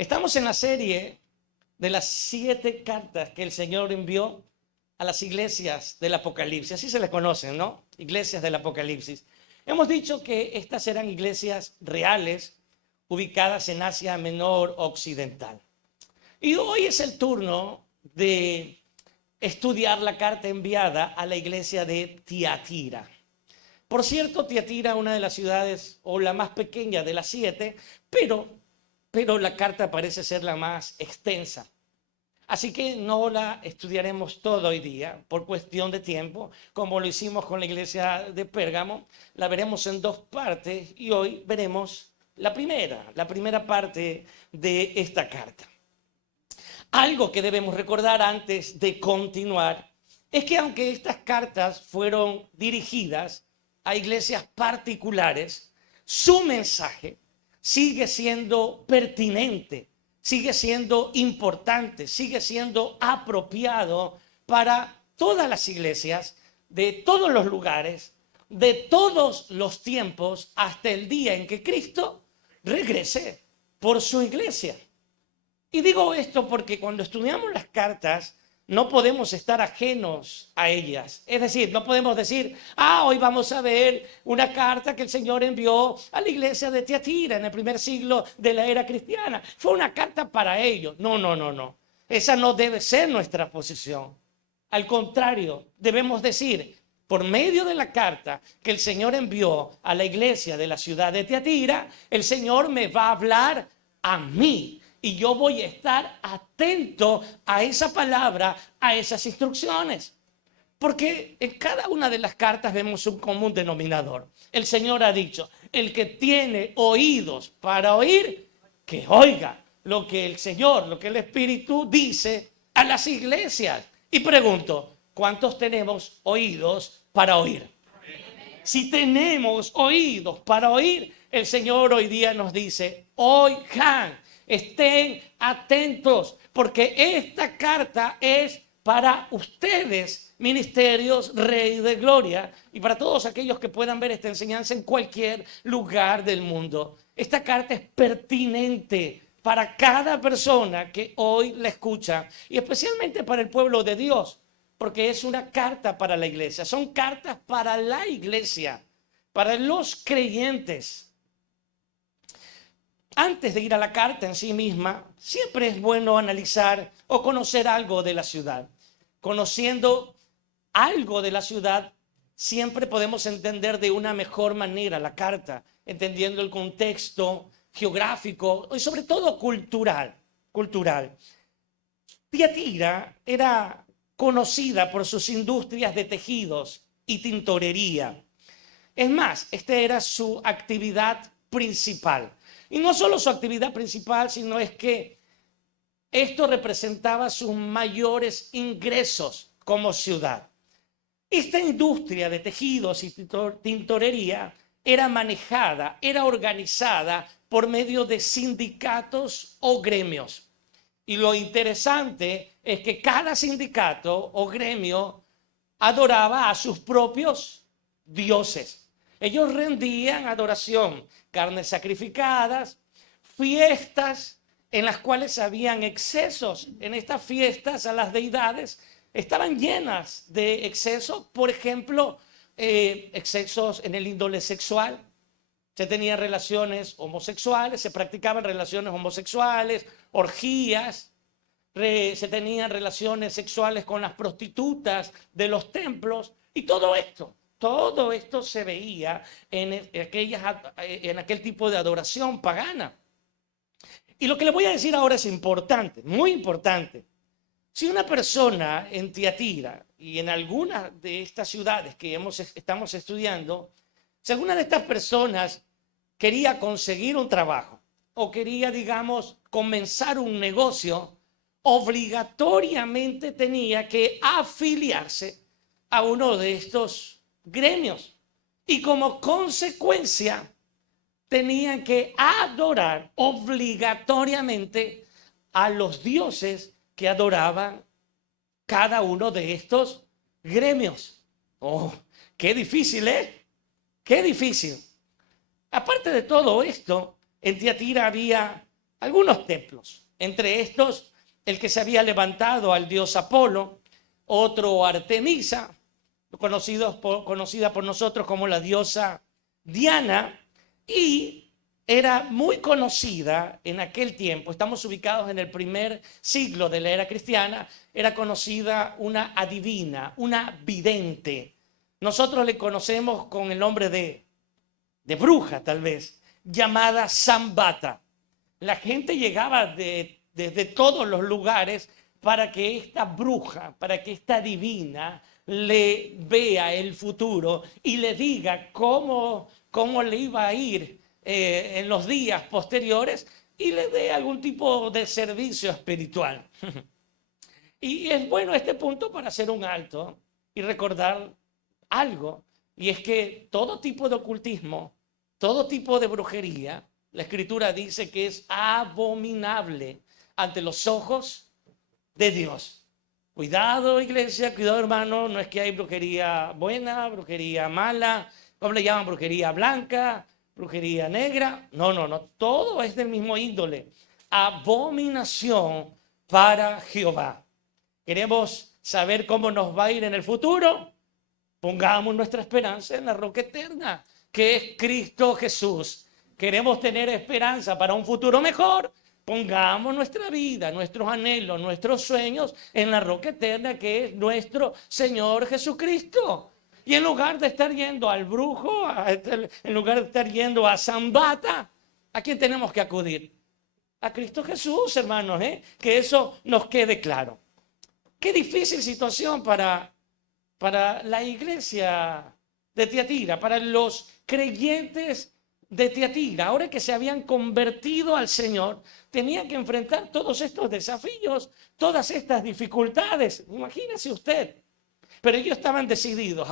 Estamos en la serie de las 7 cartas que el Señor envió a las iglesias del Apocalipsis. Así se les conocen, ¿no? Iglesias del Apocalipsis. Hemos dicho que estas eran iglesias reales ubicadas en Asia Menor Occidental. Y hoy es el turno de estudiar la carta enviada a la iglesia de Tiatira. Por cierto, Tiatira es una de las ciudades o la más pequeña de las 7, pero la carta parece ser la más extensa. Así que no la estudiaremos todo hoy día por cuestión de tiempo, como lo hicimos con la iglesia de Pérgamo. La veremos en 2 partes y hoy veremos la primera parte de esta carta. Algo que debemos recordar antes de continuar es que aunque estas cartas fueron dirigidas a iglesias particulares, su mensaje sigue siendo pertinente, sigue siendo importante, sigue siendo apropiado para todas las iglesias de todos los lugares, de todos los tiempos, hasta el día en que Cristo regrese por su iglesia. Y digo esto porque cuando estudiamos las cartas no podemos estar ajenos a ellas. Es decir, no podemos decir, hoy vamos a ver una carta que el Señor envió a la iglesia de Tiatira en el primer siglo de la era cristiana. Fue una carta para ellos. No. Esa no debe ser nuestra posición. Al contrario, debemos decir, por medio de la carta que el Señor envió a la iglesia de la ciudad de Tiatira, el Señor me va a hablar a mí. Y yo voy a estar atento a esa palabra, a esas instrucciones. Porque en cada una de las cartas vemos un común denominador. El Señor ha dicho, el que tiene oídos para oír, que oiga lo que el Señor, lo que el Espíritu dice a las iglesias. Y pregunto, ¿cuántos tenemos oídos para oír? Si tenemos oídos para oír, el Señor hoy día nos dice, oigan. Estén atentos, porque esta carta es para ustedes, ministerios, Rey de Gloria, y para todos aquellos que puedan ver esta enseñanza en cualquier lugar del mundo. Esta carta es pertinente para cada persona que hoy la escucha, y especialmente para el pueblo de Dios, porque es una carta para la iglesia. Son cartas para la iglesia, para los creyentes. Antes de ir a la carta en sí misma, siempre es bueno analizar o conocer algo de la ciudad. Conociendo algo de la ciudad, siempre podemos entender de una mejor manera la carta, entendiendo el contexto geográfico y sobre todo cultural. Tiatira era conocida por sus industrias de tejidos y tintorería. Es más, esta era su actividad principal. Y no solo su actividad principal, sino es que esto representaba sus mayores ingresos como ciudad. Esta industria de tejidos y tintorería era manejada, era organizada por medio de sindicatos o gremios. Y lo interesante es que cada sindicato o gremio adoraba a sus propios dioses. Ellos rendían adoración, carnes sacrificadas, fiestas en las cuales habían excesos. En estas fiestas a las deidades estaban llenas de excesos, por ejemplo, excesos en el índole sexual. Se tenían relaciones homosexuales, se practicaban relaciones homosexuales, orgías, se tenían relaciones sexuales con las prostitutas de los templos y todo esto. Todo esto se veía en aquel tipo de adoración pagana. Y lo que le voy a decir ahora es importante, muy importante. Si una persona en Tiatira y en alguna de estas ciudades que estamos estudiando, si alguna de estas personas quería conseguir un trabajo o quería, digamos, comenzar un negocio, obligatoriamente tenía que afiliarse a uno de estos gremios y como consecuencia tenían que adorar obligatoriamente a los dioses que adoraban cada uno de estos gremios. Qué difícil, ¿eh? Qué difícil. Aparte de todo esto, en Tiatira había algunos templos. Entre estos, el que se había levantado al dios Apolo, otro Artemisa, conocida por nosotros como la diosa Diana, y era muy conocida en aquel tiempo. Estamos ubicados en el primer siglo de la era cristiana. Era conocida una adivina, una vidente. Nosotros le conocemos con el nombre de bruja, tal vez, llamada Zambata. La gente llegaba desde todos los lugares para que esta bruja, para que esta adivina le vea el futuro y le diga cómo le iba a ir en los días posteriores y le dé algún tipo de servicio espiritual. Y es bueno este punto para hacer un alto y recordar algo, y es que todo tipo de ocultismo, todo tipo de brujería, la Escritura dice que es abominable ante los ojos de Dios. Cuidado, iglesia, cuidado, hermano, no es que hay brujería buena, brujería mala, ¿cómo le llaman? Brujería blanca, brujería negra. No, todo es del mismo índole. Abominación para Jehová. ¿Queremos saber cómo nos va a ir en el futuro? Pongamos nuestra esperanza en la roca eterna, que es Cristo Jesús. ¿Queremos tener esperanza para un futuro mejor? Pongamos nuestra vida, nuestros anhelos, nuestros sueños en la roca eterna, que es nuestro Señor Jesucristo. Y en lugar de estar yendo al brujo, en lugar de estar yendo a Zambata, ¿a quién tenemos que acudir? A Cristo Jesús, hermanos, que eso nos quede claro. Qué difícil situación para la iglesia de Tiatira, para los creyentes de Tiatira. Ahora que se habían convertido al Señor, tenían que enfrentar todos estos desafíos, todas estas dificultades. Imagínese usted. Pero ellos estaban decididos,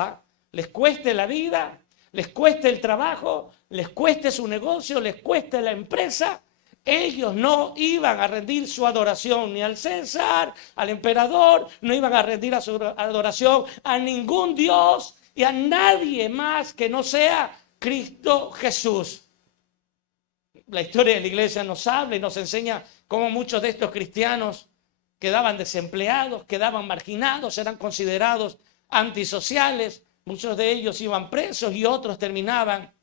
les cueste la vida, les cueste el trabajo, les cueste su negocio, les cueste la empresa. Ellos no iban a rendir su adoración ni al César, al emperador, no iban a rendir a su adoración a ningún Dios y a nadie más que no sea Cristo Jesús. La historia de la iglesia nos habla y nos enseña cómo muchos de estos cristianos quedaban desempleados, quedaban marginados, eran considerados antisociales. Muchos de ellos iban presos y otros terminaban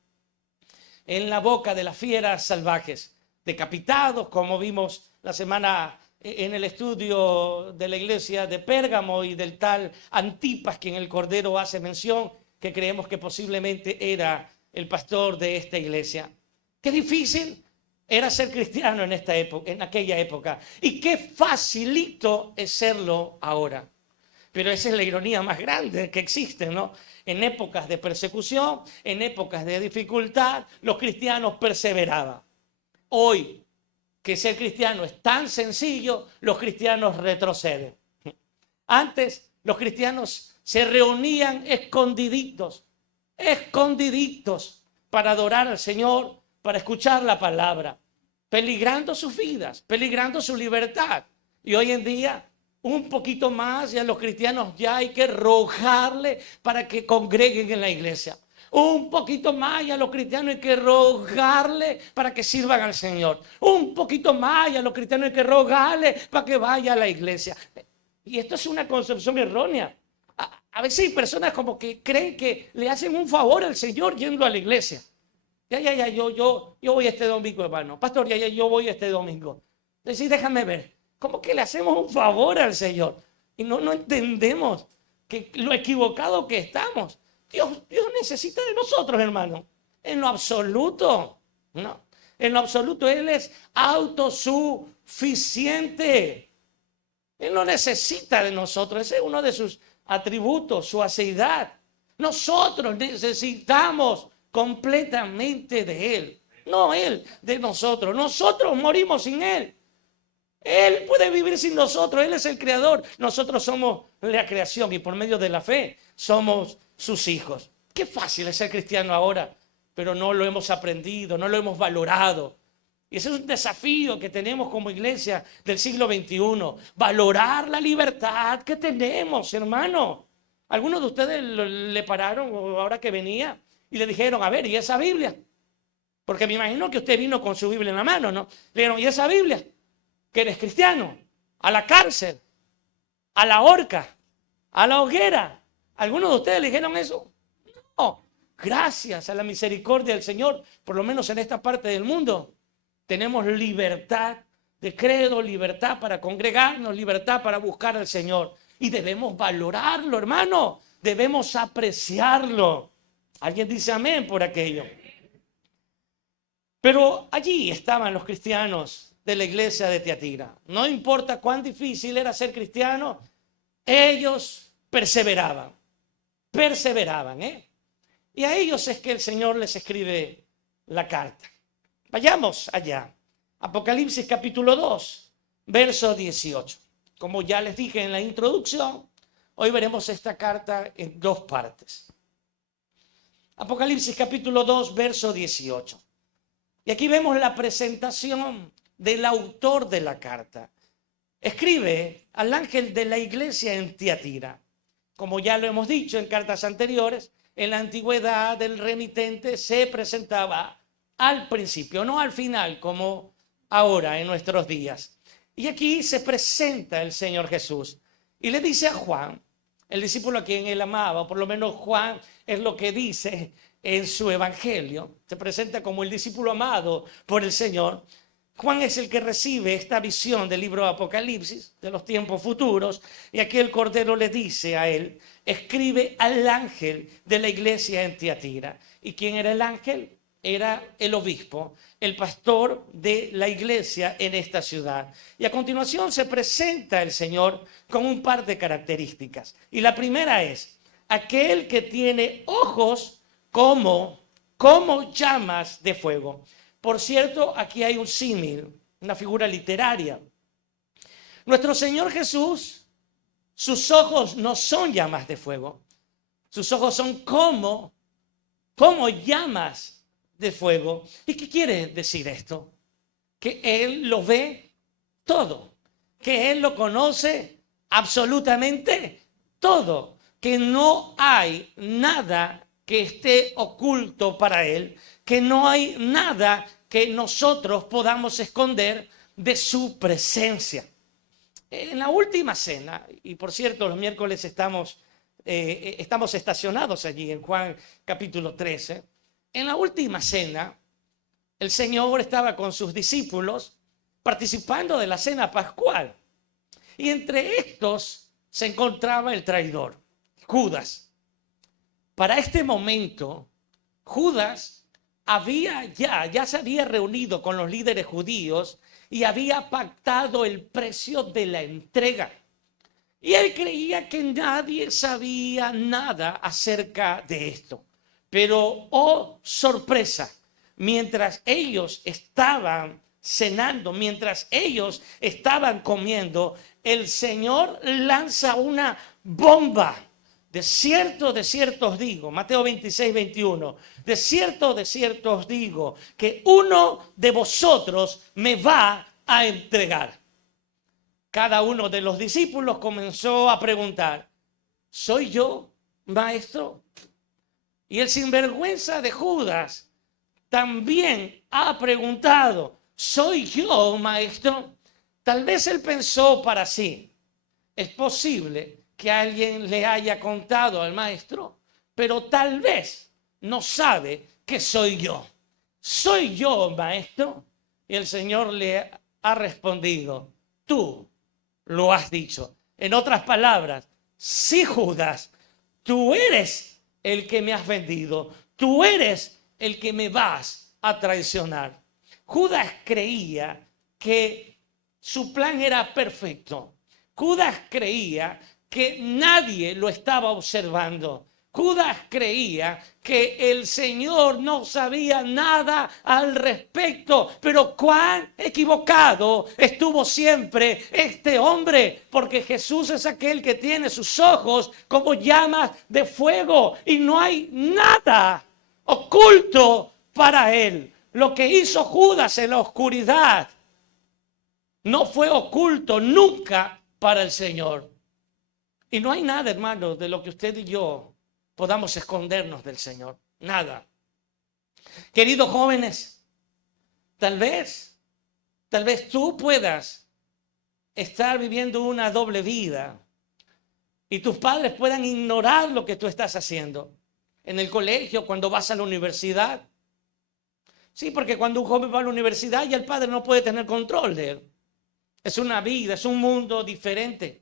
en la boca de las fieras salvajes, decapitados, como vimos la semana en el estudio de la iglesia de Pérgamo y del tal Antipas, que en el Cordero hace mención, que creemos que posiblemente era el pastor de esta iglesia. Qué difícil era ser cristiano en esta época, en aquella época, y qué facilito es serlo ahora. Pero esa es la ironía más grande que existe, ¿no? En épocas de persecución, en épocas de dificultad, los cristianos perseveraban. Hoy, que ser cristiano es tan sencillo, los cristianos retroceden. Antes, los cristianos se reunían escondiditos para adorar al Señor, para escuchar la palabra, peligrando sus vidas, peligrando su libertad. Y hoy en día, un poquito más, y a los cristianos ya hay que rogarle para que congreguen en la iglesia. Un poquito más y a los cristianos hay que rogarle para que sirvan al Señor. Un poquito más y a los cristianos hay que rogarle para que vaya a la iglesia. Y esto es una concepción errónea. A veces hay personas como que creen que le hacen un favor al Señor yendo a la iglesia. Yo voy este domingo, hermano. Pastor, yo voy este domingo. Decir, déjame ver. Como que le hacemos un favor al Señor. Y no entendemos que lo equivocado que estamos. Dios necesita de nosotros, hermano. En lo absoluto, no. En lo absoluto, Él es autosuficiente. Él no necesita de nosotros. Ese es uno de sus atributos, su aceidad. Nosotros necesitamos completamente de Él. No Él de nosotros. Nosotros morimos sin Él. Él puede vivir sin nosotros. Él es el creador. Nosotros somos la creación y por medio de la fe somos sus hijos. Qué fácil es ser cristiano ahora, pero no lo hemos aprendido, no lo hemos valorado. Y ese es un desafío que tenemos como iglesia del siglo XXI. Valorar la libertad que tenemos, hermano. Algunos de ustedes le pararon ahora que venía y le dijeron, a ver, ¿y esa Biblia? Porque me imagino que usted vino con su Biblia en la mano, ¿no? Le dijeron, ¿y esa Biblia? Que eres cristiano, a la cárcel, a la horca, a la hoguera. ¿Algunos de ustedes le dijeron eso? No. Gracias a la misericordia del Señor, por lo menos en esta parte del mundo, tenemos libertad de credo, libertad para congregarnos, libertad para buscar al Señor. Y debemos valorarlo, hermano. Debemos apreciarlo. ¿Alguien dice amén por aquello? Pero allí estaban los cristianos de la iglesia de Tiatira. No importa cuán difícil era ser cristiano, ellos perseveraban. Y a ellos es que el Señor les escribe la carta. Vayamos allá. Apocalipsis capítulo 2, verso 18. Como ya les dije en la introducción, hoy veremos esta carta en dos partes. Apocalipsis capítulo 2, verso 18. Y aquí vemos la presentación del autor de la carta. Escribe al ángel de la iglesia en Tiatira. Como ya lo hemos dicho en cartas anteriores, en la antigüedad el remitente se presentaba al principio, no al final, como ahora en nuestros días. Y aquí se presenta el Señor Jesús y le dice a Juan, el discípulo a quien él amaba, o por lo menos Juan es lo que dice en su evangelio, se presenta como el discípulo amado por el Señor. Juan es el que recibe esta visión del libro de Apocalipsis, de los tiempos futuros, y aquí el Cordero le dice a él, escribe al ángel de la iglesia en Tiatira. ¿Y quién era el ángel? Era el obispo, el pastor de la iglesia en esta ciudad. Y a continuación se presenta el Señor con un par de características. Y la primera es, aquel que tiene ojos como llamas de fuego. Por cierto, aquí hay un símil, una figura literaria. Nuestro Señor Jesús, sus ojos no son llamas de fuego. Sus ojos son como llamas de fuego. ¿Y qué quiere decir esto? Que Él lo ve todo, que Él lo conoce absolutamente todo, que no hay nada que esté oculto para Él, que no hay nada que nosotros podamos esconder de su presencia. En la última cena, y por cierto los miércoles estamos estacionados allí en Juan capítulo 13, en la última cena el Señor estaba con sus discípulos participando de la cena pascual. Y entre estos se encontraba el traidor, Judas. Para este momento, Judas ya se había reunido con los líderes judíos y había pactado el precio de la entrega. Y él creía que nadie sabía nada acerca de esto. Pero, oh sorpresa, mientras ellos estaban cenando, mientras ellos estaban comiendo, el Señor lanza una bomba. De cierto os digo, Mateo 26, 21, de cierto os digo, que uno de vosotros me va a entregar. Cada uno de los discípulos comenzó a preguntar, ¿soy yo, maestro? Y el sinvergüenza de Judas también ha preguntado, ¿soy yo, maestro? Tal vez él pensó para sí, es posible que alguien le haya contado al maestro, pero tal vez no sabe que soy yo. ¿Soy yo, maestro? Y el Señor le ha respondido, tú lo has dicho. En otras palabras, sí, Judas, tú eres el que me has vendido, tú eres el que me vas a traicionar. Judas creía que su plan era perfecto. Judas creía que nadie lo estaba observando. Judas creía que el Señor no sabía nada al respecto, pero cuán equivocado estuvo siempre este hombre, porque Jesús es aquel que tiene sus ojos como llamas de fuego y no hay nada oculto para él. Lo que hizo Judas en la oscuridad no fue oculto nunca para el Señor. Y no hay nada, hermanos, de lo que usted y yo podamos escondernos del Señor. Nada. Queridos jóvenes, Tal vez tú puedas estar viviendo una doble vida y tus padres puedan ignorar lo que tú estás haciendo en el colegio, cuando vas a la universidad. Sí, porque cuando un joven va a la universidad ya el padre no puede tener control de él. Es una vida, es un mundo diferente.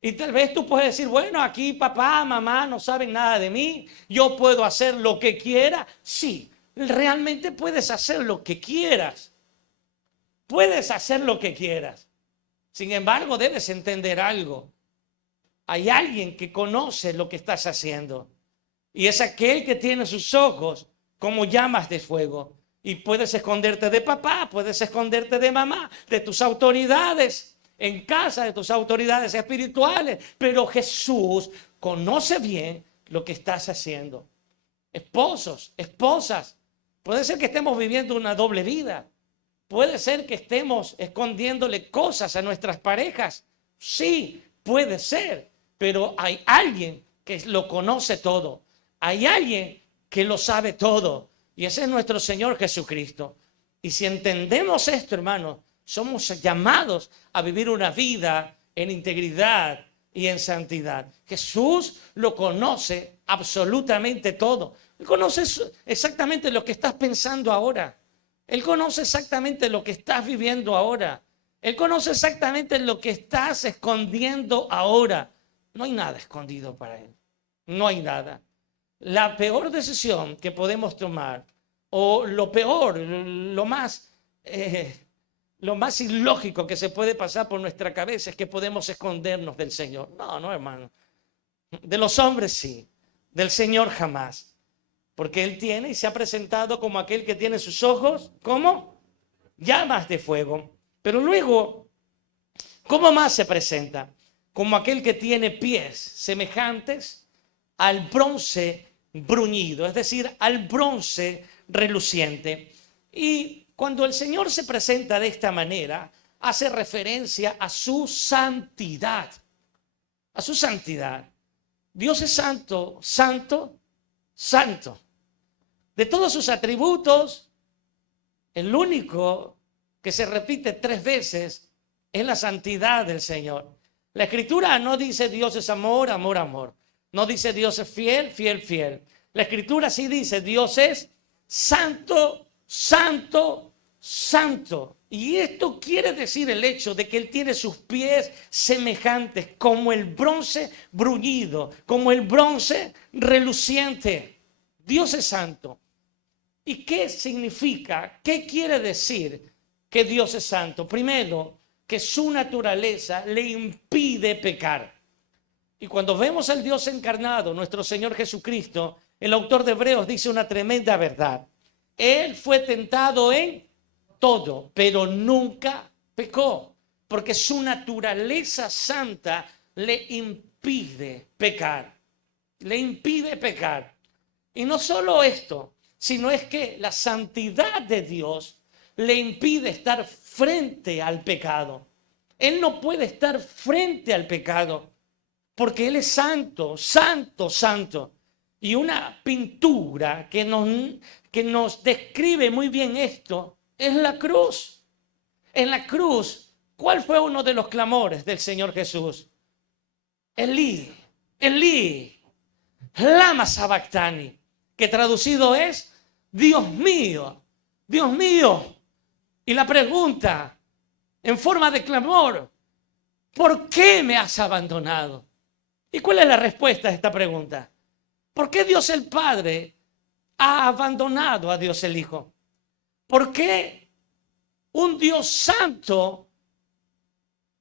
Y tal vez tú puedes decir, bueno, aquí papá, mamá no saben nada de mí, yo puedo hacer lo que quiera. Sí, realmente puedes hacer lo que quieras. Puedes hacer lo que quieras. Sin embargo, debes entender algo. Hay alguien que conoce lo que estás haciendo. Y es aquel que tiene sus ojos como llamas de fuego. Y puedes esconderte de papá, puedes esconderte de mamá, de tus autoridades en casa, de tus autoridades espirituales. Pero Jesús conoce bien lo que estás haciendo. Esposos, esposas, puede ser que estemos viviendo una doble vida. Puede ser que estemos escondiéndole cosas a nuestras parejas. Sí, puede ser. Pero hay alguien que lo conoce todo. Hay alguien que lo sabe todo. Y ese es nuestro Señor Jesucristo. Y si entendemos esto, hermanos, somos llamados a vivir una vida en integridad y en santidad. Jesús lo conoce absolutamente todo. Él conoce exactamente lo que estás pensando ahora. Él conoce exactamente lo que estás viviendo ahora. Él conoce exactamente lo que estás escondiendo ahora. No hay nada escondido para Él. No hay nada. La peor decisión que podemos tomar, o lo peor, lo más ilógico que se puede pasar por nuestra cabeza es que podemos escondernos del Señor. No, hermano. De los hombres sí, del Señor jamás. Porque Él tiene y se ha presentado como aquel que tiene sus ojos, ¿cómo? Llamas de fuego. Pero luego, ¿cómo más se presenta? Como aquel que tiene pies semejantes al bronce bruñido, es decir, al bronce reluciente. Y cuando el Señor se presenta de esta manera, hace referencia a su santidad. A su santidad. Dios es santo, santo, santo. De todos sus atributos, el único que se repite 3 veces es la santidad del Señor. La Escritura no dice Dios es amor, amor, amor. No dice Dios es fiel, fiel, fiel. La Escritura sí dice Dios es santo, santo, santo. Y esto quiere decir el hecho de que Él tiene sus pies semejantes como el bronce bruñido, como el bronce reluciente. Dios es santo. ¿Y qué significa? ¿Qué quiere decir que Dios es santo? Primero, que su naturaleza le impide pecar. Y cuando vemos al Dios encarnado, nuestro Señor Jesucristo, el autor de Hebreos dice una tremenda verdad. Él fue tentado en todo, pero nunca pecó, porque su naturaleza santa le impide pecar. Le impide pecar. Y no solo esto, sino es que la santidad de Dios le impide estar frente al pecado. Él no puede estar frente al pecado porque Él es santo, santo, santo. Y una pintura que nos describe muy bien esto es la cruz. En la cruz, ¿cuál fue uno de los clamores del Señor Jesús? Elí, Elí, lama sabactani, que traducido es Dios mío, Dios mío. Y la pregunta en forma de clamor, ¿por qué me has abandonado? ¿Y cuál es la respuesta a esta pregunta? ¿Por qué Dios el Padre ha abandonado a Dios el Hijo? ¿Por qué un Dios santo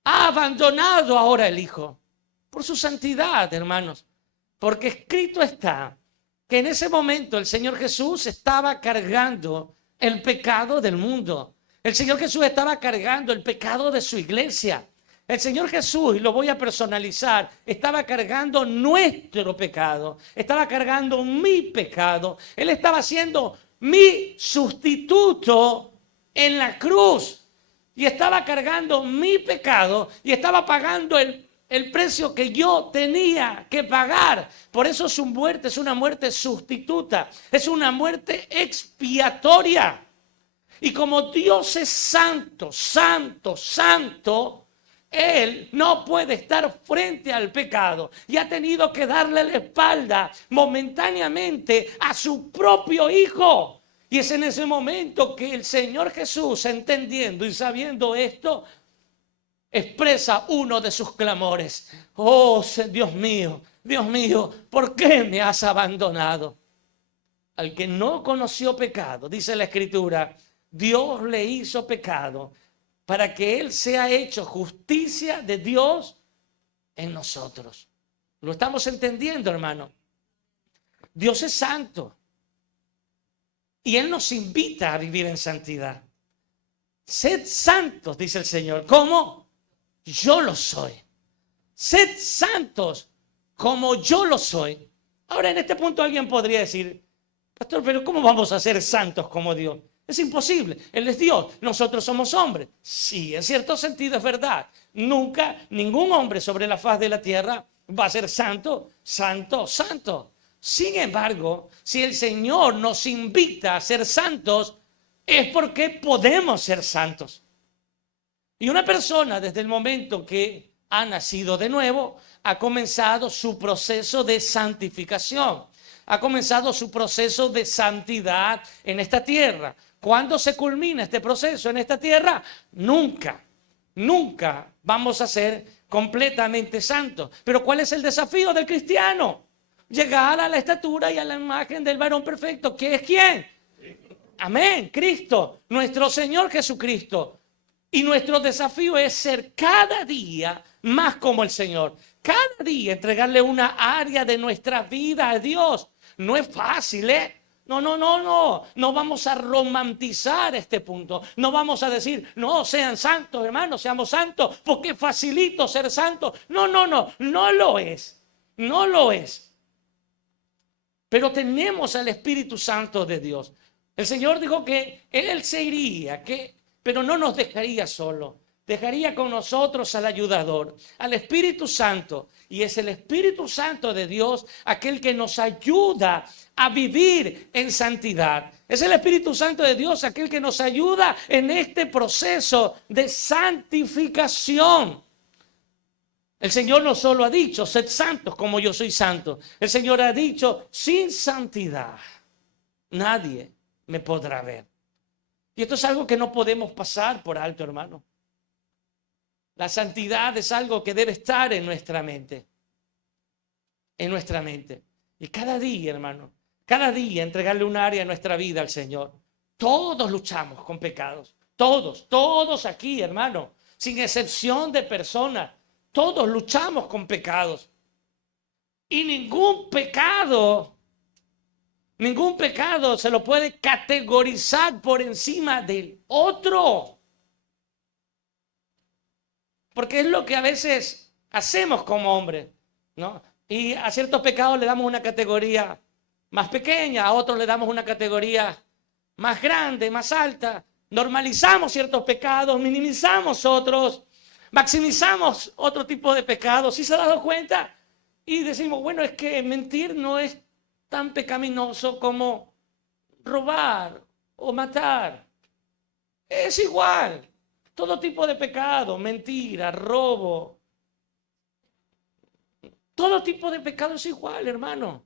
ha abandonado ahora el Hijo? Por su santidad, hermanos. Porque escrito está que en ese momento el Señor Jesús estaba cargando el pecado del mundo. El Señor Jesús estaba cargando el pecado de su iglesia. El Señor Jesús, y lo voy a personalizar, estaba cargando nuestro pecado. Estaba cargando mi pecado. Él estaba siendo mi sustituto en la cruz. Y estaba cargando mi pecado y estaba pagando el precio que yo tenía que pagar. Por eso su muerte es una muerte sustituta. Es una muerte expiatoria. Y como Dios es santo, santo, santo, Él no puede estar frente al pecado y ha tenido que darle la espalda momentáneamente a su propio Hijo. Y es en ese momento que el Señor Jesús, entendiendo y sabiendo esto, expresa uno de sus clamores. Oh, Dios mío, ¿por qué me has abandonado? Al que no conoció pecado, dice la Escritura, Dios le hizo pecado para que Él sea hecho justicia de Dios en nosotros. ¿Lo estamos entendiendo, hermano? Dios es santo y Él nos invita a vivir en santidad. Sed santos, dice el Señor. ¿Cómo? Yo lo soy. Sed santos como yo lo soy. Ahora, en este punto alguien podría decir, pastor, pero ¿cómo vamos a ser santos como Dios? Es imposible. Él es Dios. Nosotros somos hombres. Sí, en cierto sentido es verdad. Nunca ningún hombre sobre la faz de la tierra va a ser santo, santo, santo. Sin embargo, si el Señor nos invita a ser santos, es porque podemos ser santos. Y una persona, desde el momento que ha nacido de nuevo, ha comenzado su proceso de santificación. Ha comenzado su proceso de santidad en esta tierra. ¿Cuándo se culmina este proceso en esta tierra? Nunca, nunca vamos a ser completamente santos. Pero ¿cuál es el desafío del cristiano? Llegar a la estatura y a la imagen del varón perfecto. ¿Qué es quién? Amén, Cristo, nuestro Señor Jesucristo. Y nuestro desafío es ser cada día más como el Señor. Cada día entregarle una área de nuestra vida a Dios. No es fácil, ¿eh? No vamos a romantizar este punto. No vamos a decir, no, sean santos, hermanos, seamos santos, porque facilito ser santo. No lo es. No lo es. Pero tenemos al Espíritu Santo de Dios. El Señor dijo que Él se iría, pero no nos dejaría solo. Dejaría con nosotros al ayudador, al Espíritu Santo. Y es el Espíritu Santo de Dios aquel que nos ayuda a vivir en santidad. Es el Espíritu Santo de Dios aquel que nos ayuda en este proceso de santificación. El Señor no solo ha dicho, sed santos como yo soy santo. El Señor ha dicho, sin santidad nadie me podrá ver. Y esto es algo que no podemos pasar por alto, hermano. La santidad es algo que debe estar en nuestra mente. En nuestra mente. Y cada día, hermano, cada día entregarle un área de nuestra vida al Señor. Todos luchamos con pecados. Todos aquí, hermano, sin excepción de personas. Todos luchamos con pecados. Y ningún pecado se lo puede categorizar por encima del otro. Porque es lo que a veces hacemos como hombres, ¿no? Y a ciertos pecados le damos una categoría más pequeña, a otros le damos una categoría más grande, más alta. Normalizamos ciertos pecados, minimizamos otros, maximizamos otro tipo de pecados. ¿Sí se ha dado cuenta? Y decimos, bueno, es que mentir no es tan pecaminoso como robar o matar. Es igual. Todo tipo de pecado, mentira, robo. Todo tipo de pecado es igual, hermano.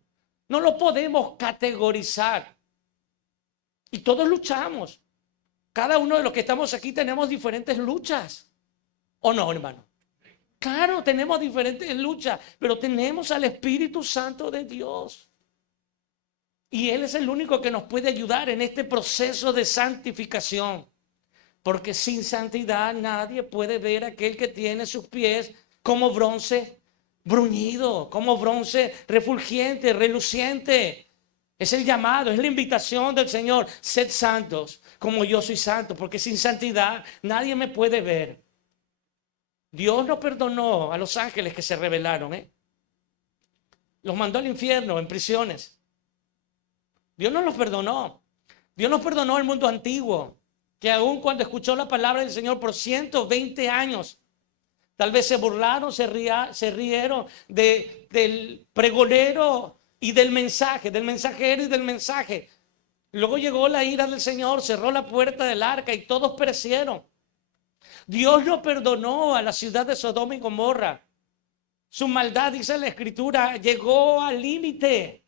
No lo podemos categorizar. Y todos luchamos. Cada uno de los que estamos aquí tenemos diferentes luchas. ¿O no, hermano? Claro, tenemos diferentes luchas, pero tenemos al Espíritu Santo de Dios. Y Él es el único que nos puede ayudar en este proceso de santificación. Porque sin santidad nadie puede ver a aquel que tiene sus pies como bronce bruñido, como bronce refulgente, reluciente. Es el llamado, es la invitación del Señor. Sed santos como yo soy santo, porque sin santidad nadie me puede ver. Dios no perdonó a los ángeles que se rebelaron, Los mandó al infierno, en prisiones. Dios no los perdonó. Dios nos perdonó el mundo antiguo, que aun cuando escuchó la palabra del Señor por 120 años, tal vez se burlaron, se rieron del pregonero y del mensajero y del mensaje. Luego llegó la ira del Señor, cerró la puerta del arca y todos perecieron. Dios no perdonó a la ciudad de Sodoma y Gomorra. Su maldad, dice la Escritura, llegó al límite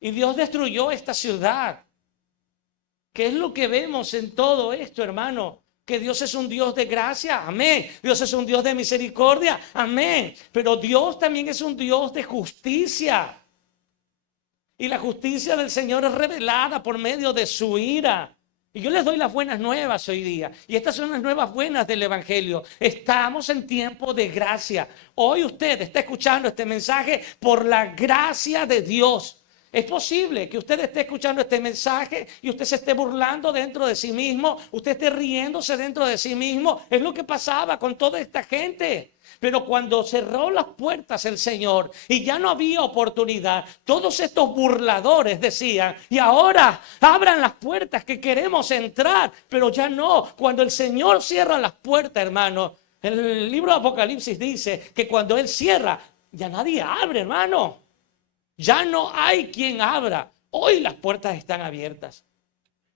y Dios destruyó esta ciudad. ¿Qué es lo que vemos en todo esto, hermano? Que Dios es un Dios de gracia, amén. Dios es un Dios de misericordia, amén. Pero Dios también es un Dios de justicia. Y la justicia del Señor es revelada por medio de su ira. Y yo les doy las buenas nuevas hoy día. Y estas son las nuevas buenas del Evangelio. Estamos en tiempo de gracia. Hoy usted está escuchando este mensaje por la gracia de Dios. Es posible que usted esté escuchando este mensaje y usted se esté burlando dentro de sí mismo, usted esté riéndose dentro de sí mismo. Es lo que pasaba con toda esta gente. Pero cuando cerró las puertas el Señor y ya no había oportunidad, todos estos burladores decían, y ahora abran las puertas que queremos entrar, pero ya no. Cuando el Señor cierra las puertas, hermano, el libro de Apocalipsis dice que cuando Él cierra, ya nadie abre, hermano. Ya no hay quien abra. Hoy las puertas están abiertas.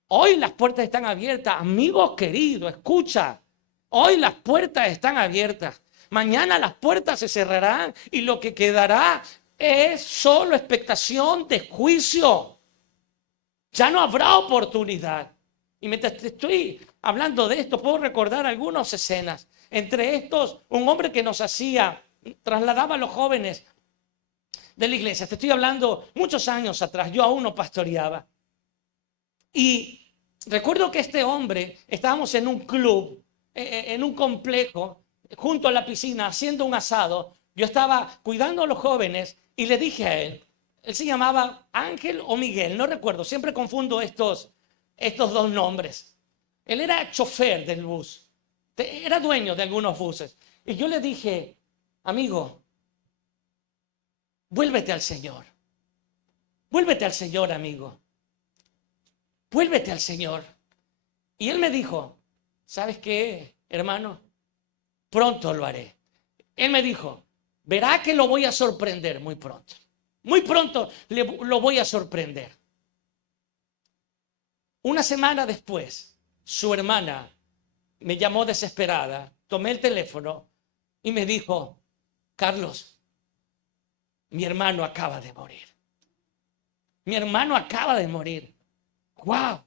Hoy las puertas están abiertas. Amigos queridos, escucha. Hoy las puertas están abiertas. Mañana las puertas se cerrarán y lo que quedará es solo expectación de juicio. Ya no habrá oportunidad. Y mientras te estoy hablando de esto, puedo recordar algunas escenas. Entre estos, un hombre que nos trasladaba a los jóvenes de la iglesia. Te estoy hablando muchos años atrás. Yo aún no pastoreaba. Y recuerdo que este hombre, estábamos en un club, en un complejo, junto a la piscina, haciendo un asado. Yo estaba cuidando a los jóvenes y le dije a él se llamaba Ángel o Miguel, no recuerdo, siempre confundo estos dos nombres. Él era chofer del bus, era dueño de algunos buses. Y yo le dije, amigo, vuélvete al Señor. Vuélvete al Señor, amigo. Vuélvete al Señor. Y él me dijo, ¿sabes qué, hermano? Pronto lo haré. Él me dijo, verá que lo voy a sorprender muy pronto. Muy pronto lo voy a sorprender. Una semana después, su hermana me llamó desesperada. Tomé el teléfono y me dijo, Carlos, mi hermano acaba de morir. Mi hermano acaba de morir. ¡Wow!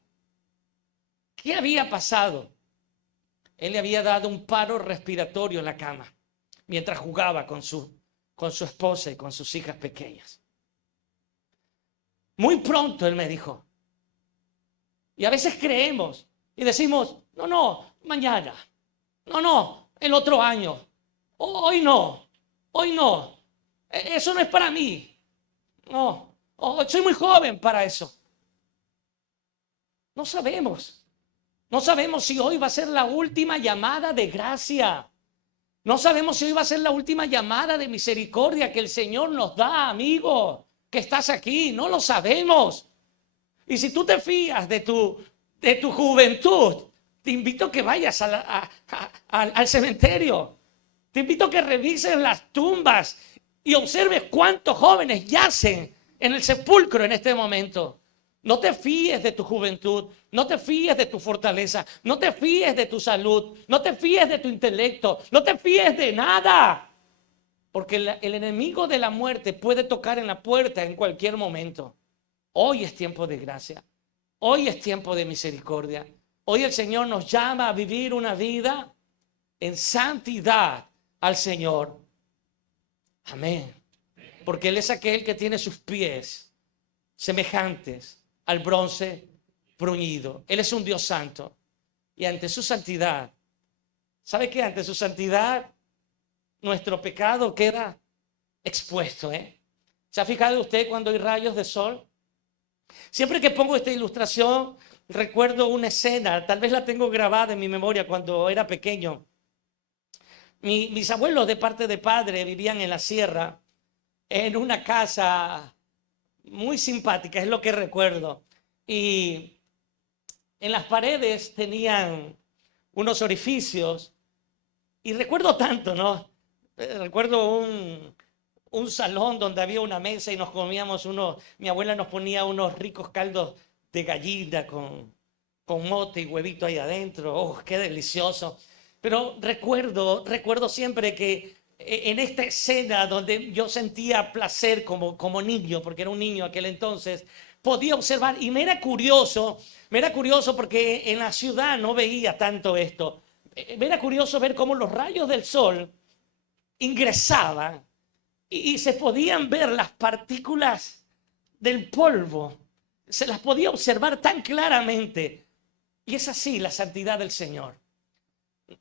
¿Qué había pasado? Él le había dado un paro respiratorio en la cama mientras jugaba con su esposa y con sus hijas pequeñas. Muy pronto, él me dijo. Y a veces creemos y decimos, no, mañana. No, el otro año. Hoy no. Eso no es para mí. No, soy muy joven para eso. No sabemos. No sabemos si hoy va a ser la última llamada de gracia. No sabemos si hoy va a ser la última llamada de misericordia que el Señor nos da, amigo, que estás aquí. No lo sabemos. Y si tú te fías de tu juventud, te invito a que vayas al cementerio. Te invito a que revises las tumbas y observes cuántos jóvenes yacen en el sepulcro en este momento. No te fíes de tu juventud, no te fíes de tu fortaleza, no te fíes de tu salud, no te fíes de tu intelecto, no te fíes de nada. Porque el enemigo de la muerte puede tocar en la puerta en cualquier momento. Hoy es tiempo de gracia, hoy es tiempo de misericordia. Hoy el Señor nos llama a vivir una vida en santidad al Señor. Amén. Porque Él es aquel que tiene sus pies semejantes al bronce bruñido. Él es un Dios santo. Y ante su santidad, ¿sabe qué? Ante su santidad, nuestro pecado queda expuesto. ¿Se ha fijado usted cuando hay rayos de sol? Siempre que pongo esta ilustración, recuerdo una escena, tal vez la tengo grabada en mi memoria cuando era pequeño. Mis abuelos de parte de padre vivían en la sierra, en una casa muy simpática, es lo que recuerdo. Y en las paredes tenían unos orificios. Y recuerdo tanto, ¿no? Recuerdo un salón donde había una mesa y nos comíamos mi abuela nos ponía unos ricos caldos de gallina con mote y huevito ahí adentro. ¡Oh, qué delicioso! Pero recuerdo siempre que en esta escena donde yo sentía placer como niño, porque era un niño aquel entonces, podía observar y me era curioso porque en la ciudad no veía tanto esto. Me era curioso ver cómo los rayos del sol ingresaban y se podían ver las partículas del polvo. Se las podía observar tan claramente. Y es así la santidad del Señor.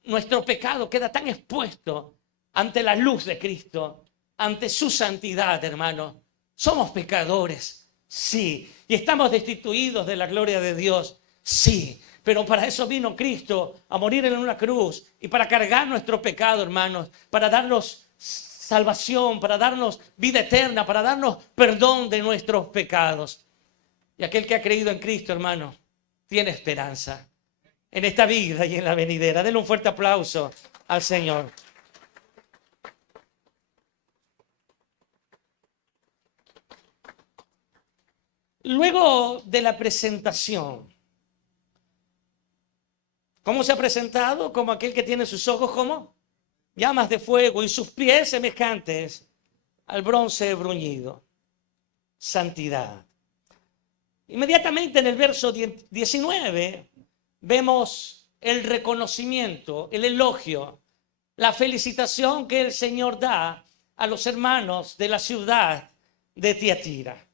Nuestro pecado queda tan expuesto ante la luz de Cristo, ante su santidad, hermano. Somos pecadores, sí, y estamos destituidos de la gloria de Dios, sí, pero para eso vino Cristo a morir en una cruz y para cargar nuestro pecado, hermanos, para darnos salvación, para darnos vida eterna, para darnos perdón de nuestros pecados. Y aquel que ha creído en Cristo, hermano, tiene esperanza en esta vida y en la venidera. Denle un fuerte aplauso al Señor. Luego de la presentación, ¿cómo se ha presentado? Como aquel que tiene sus ojos como llamas de fuego y sus pies semejantes al bronce bruñido. Santidad. Inmediatamente en el verso 19 vemos el reconocimiento, el elogio, la felicitación que el Señor da a los hermanos de la ciudad de Tiatira.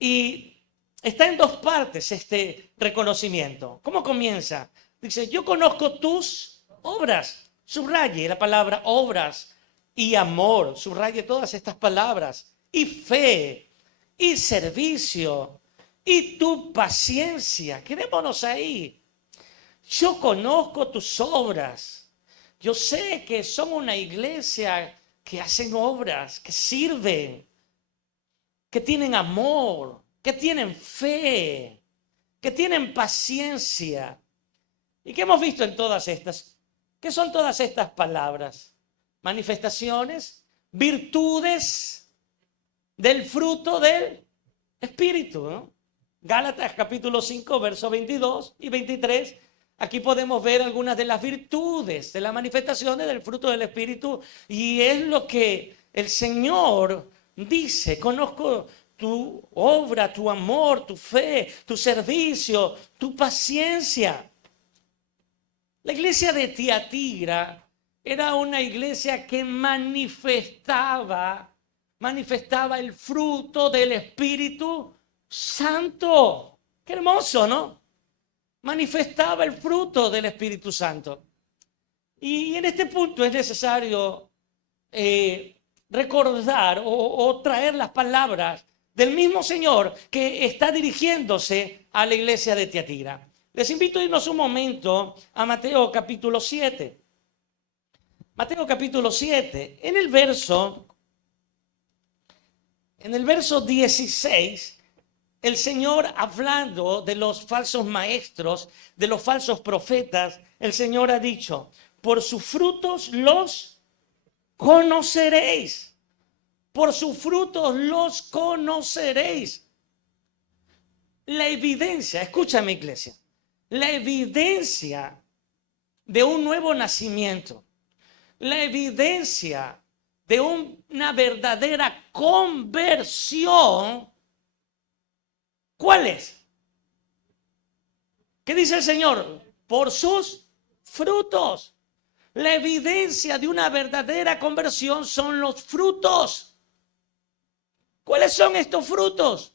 Y está en dos partes este reconocimiento. ¿Cómo comienza? Dice, yo conozco tus obras. Subraye la palabra obras y amor. Subraye todas estas palabras. Y fe, y servicio, y tu paciencia. Quedémonos ahí. Yo conozco tus obras. Yo sé que son una iglesia que hacen obras, que sirven, que tienen amor, que tienen fe, que tienen paciencia. ¿Y qué hemos visto en todas estas? ¿Qué son todas estas palabras? Manifestaciones, virtudes del fruto del Espíritu, ¿no? Gálatas capítulo 5, versos 22 y 23. Aquí podemos ver algunas de las virtudes, de las manifestaciones del fruto del Espíritu. Y es lo que el Señor dice: conozco tu obra, tu amor, tu fe, tu servicio, tu paciencia. La iglesia de Tiatira era una iglesia que manifestaba el fruto del Espíritu Santo. Qué hermoso, ¿no? Manifestaba el fruto del Espíritu Santo. Y en este punto es necesario recordar o traer las palabras del mismo Señor que está dirigiéndose a la iglesia de Tiatira. Les invito a irnos un momento a Mateo capítulo 7. Mateo capítulo 7, en el verso 16, el Señor, hablando de los falsos maestros, de los falsos profetas, el Señor ha dicho: por sus frutos los conoceréis. Por sus frutos los conoceréis. La evidencia, escúchame, iglesia, la evidencia de un nuevo nacimiento, la evidencia de una verdadera conversión, ¿cuál es? ¿Qué dice el Señor? Por sus frutos. La evidencia de una verdadera conversión son los frutos. ¿Cuáles son estos frutos?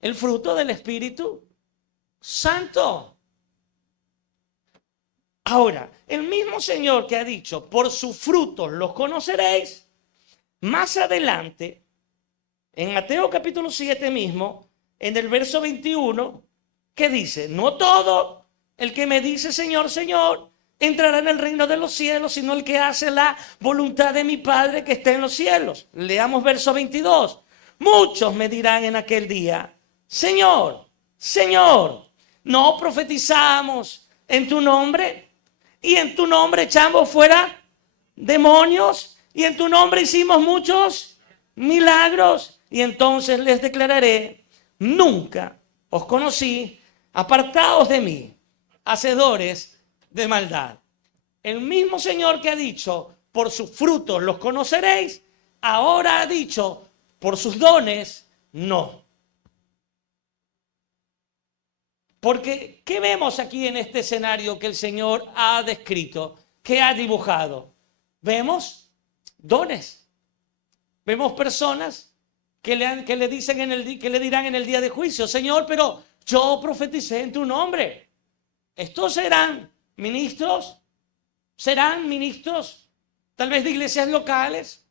El fruto del Espíritu Santo. Ahora, el mismo Señor que ha dicho: por sus frutos los conoceréis, más adelante, en Mateo capítulo 7 mismo, en el verso 21, ¿qué dice? No todo el que me dice Señor, Señor, entrará en el reino de los cielos, sino el que hace la voluntad de mi Padre que está en los cielos. Leamos verso 22. Muchos me dirán en aquel día: Señor, Señor, ¿no profetizamos en tu nombre? Y en tu nombre echamos fuera demonios, y en tu nombre hicimos muchos milagros. Y entonces les declararé: nunca os conocí, apartaos de mí, hacedores de maldad. El mismo Señor que ha dicho, por sus frutos los conoceréis, ahora ha dicho, por sus dones, no. Porque, ¿qué vemos aquí en este escenario que el Señor ha descrito, que ha dibujado? Vemos dones. Vemos personas que le dicen que le dirán en el día de juicio, Señor, pero yo profeticé en tu nombre. Estos serán ministros, tal vez de iglesias locales,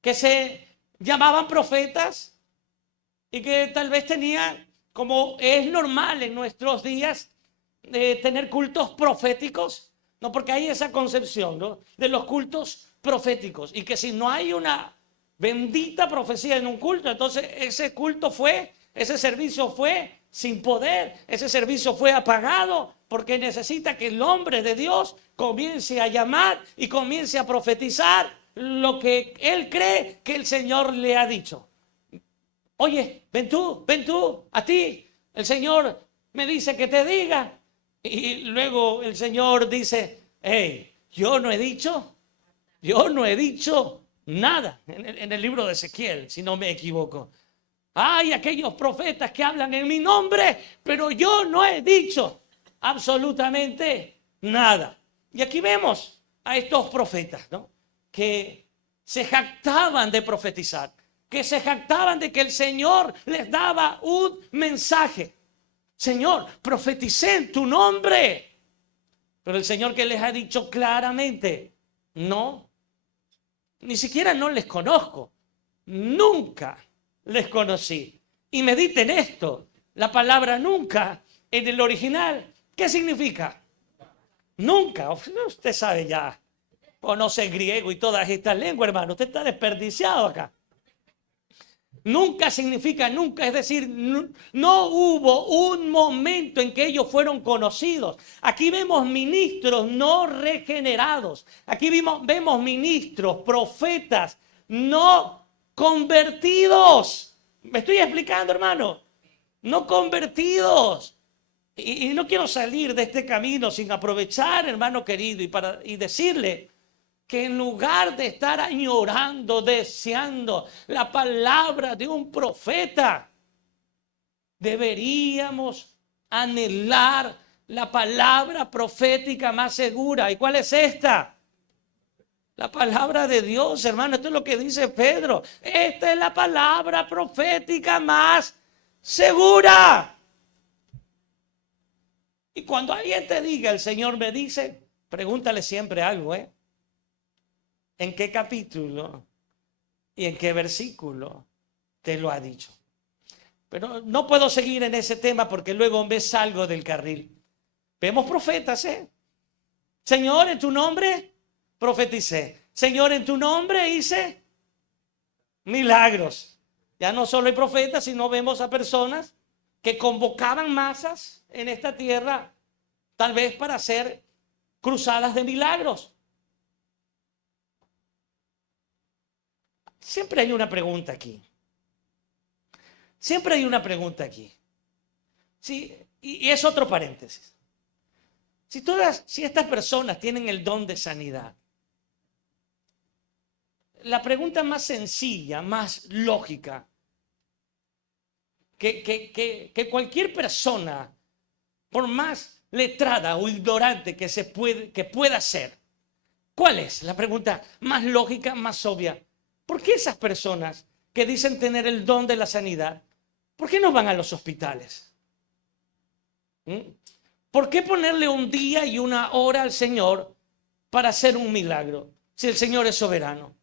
que se llamaban profetas y que tal vez tenían, como es normal en nuestros días, tener cultos proféticos, no, porque hay esa concepción, ¿no?, de los cultos proféticos, y que si no hay una bendita profecía en un culto, entonces ese servicio fue sin poder, ese servicio fue apagado, porque necesita que el hombre de Dios comience a llamar y comience a profetizar lo que él cree que el Señor le ha dicho. Oye, ven tú, a ti, el Señor me dice que te diga. Y luego el Señor dice, hey, yo no he dicho nada en el libro de Ezequiel, si no me equivoco. Hay aquellos profetas que hablan en mi nombre, pero yo no he dicho absolutamente nada. Y aquí vemos a estos profetas, ¿no?, que se jactaban de profetizar, que se jactaban de que el Señor les daba un mensaje. Señor, profeticé en tu nombre. Pero el Señor que les ha dicho claramente, no, ni siquiera no les conozco, nunca les conocí. Y mediten esto, la palabra nunca en el original, ¿qué significa? Nunca. Usted sabe ya, conoce griego y todas estas lenguas, hermano, usted está desperdiciado acá. Nunca significa nunca, es decir, no hubo un momento en que ellos fueron conocidos. Aquí vemos ministros no regenerados. Aquí vemos ministros, profetas no convertidos. ¿Me estoy explicando, hermano? No convertidos. Y no quiero salir de este camino sin aprovechar, hermano querido, y decirle que en lugar de estar añorando, deseando la palabra de un profeta, deberíamos anhelar la palabra profética más segura. ¿Y cuál es esta? La palabra de Dios, hermano. Esto es lo que dice Pedro. Esta es la palabra profética más segura. Y cuando alguien te diga, el Señor me dice, pregúntale siempre algo, ¿en qué capítulo y en qué versículo te lo ha dicho? Pero no puedo seguir en ese tema porque luego me salgo del carril. Vemos profetas, Señor, en tu nombre profeticé. Señor, en tu nombre hice milagros. Ya no solo hay profetas, sino vemos a personas que convocaban masas en esta tierra, tal vez para hacer cruzadas de milagros. Siempre hay una pregunta aquí. Siempre hay una pregunta aquí. Sí, y es otro paréntesis. Si estas personas tienen el don de sanidad, la pregunta más sencilla, más lógica, que cualquier persona, por más letrada o ignorante que pueda ser, ¿cuál es la pregunta más lógica, más obvia? ¿Por qué esas personas que dicen tener el don de la sanidad, por qué no van a los hospitales? ¿Por qué ponerle un día y una hora al Señor para hacer un milagro? Si el Señor es soberano,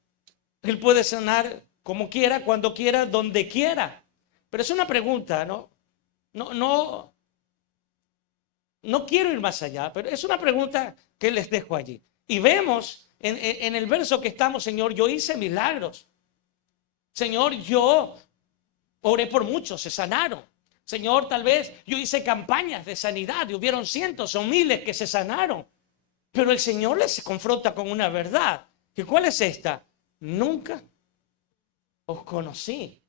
Él puede sanar como quiera, cuando quiera, donde quiera. Pero es una pregunta, ¿no? No quiero ir más allá, pero es una pregunta que les dejo allí. Y vemos en el verso que estamos, Señor, yo hice milagros. Señor, yo oré por muchos, se sanaron. Señor, tal vez yo hice campañas de sanidad y hubieron cientos o miles que se sanaron. Pero el Señor les confronta con una verdad. ¿Y cuál es esta? Nunca os conocí.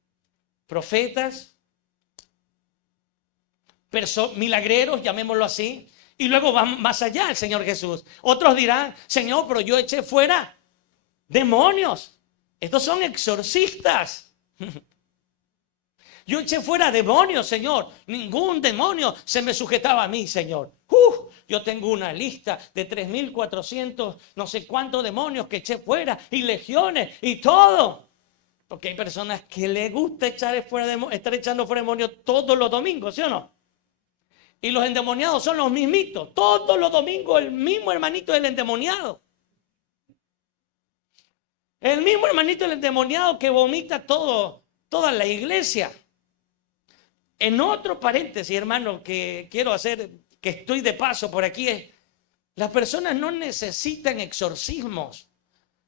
Profetas milagreros, llamémoslo así, y luego va más allá el Señor Jesús. Otros dirán, Señor, pero yo eché fuera demonios. Estos son exorcistas. Yo eché fuera demonios, Señor. Ningún demonio se me sujetaba a mí, Señor. Yo tengo una lista de 3.400, no sé cuántos demonios que eché fuera, y legiones y todo. Porque hay personas que les gusta estar echando fuera demonios todos los domingos, ¿sí o no? Y los endemoniados son los mismitos. Todos los domingos el mismo hermanito del endemoniado. El mismo hermanito del endemoniado que vomita toda la iglesia. En otro paréntesis, hermano, que quiero hacer, que estoy de paso por aquí, es: las personas no necesitan exorcismos.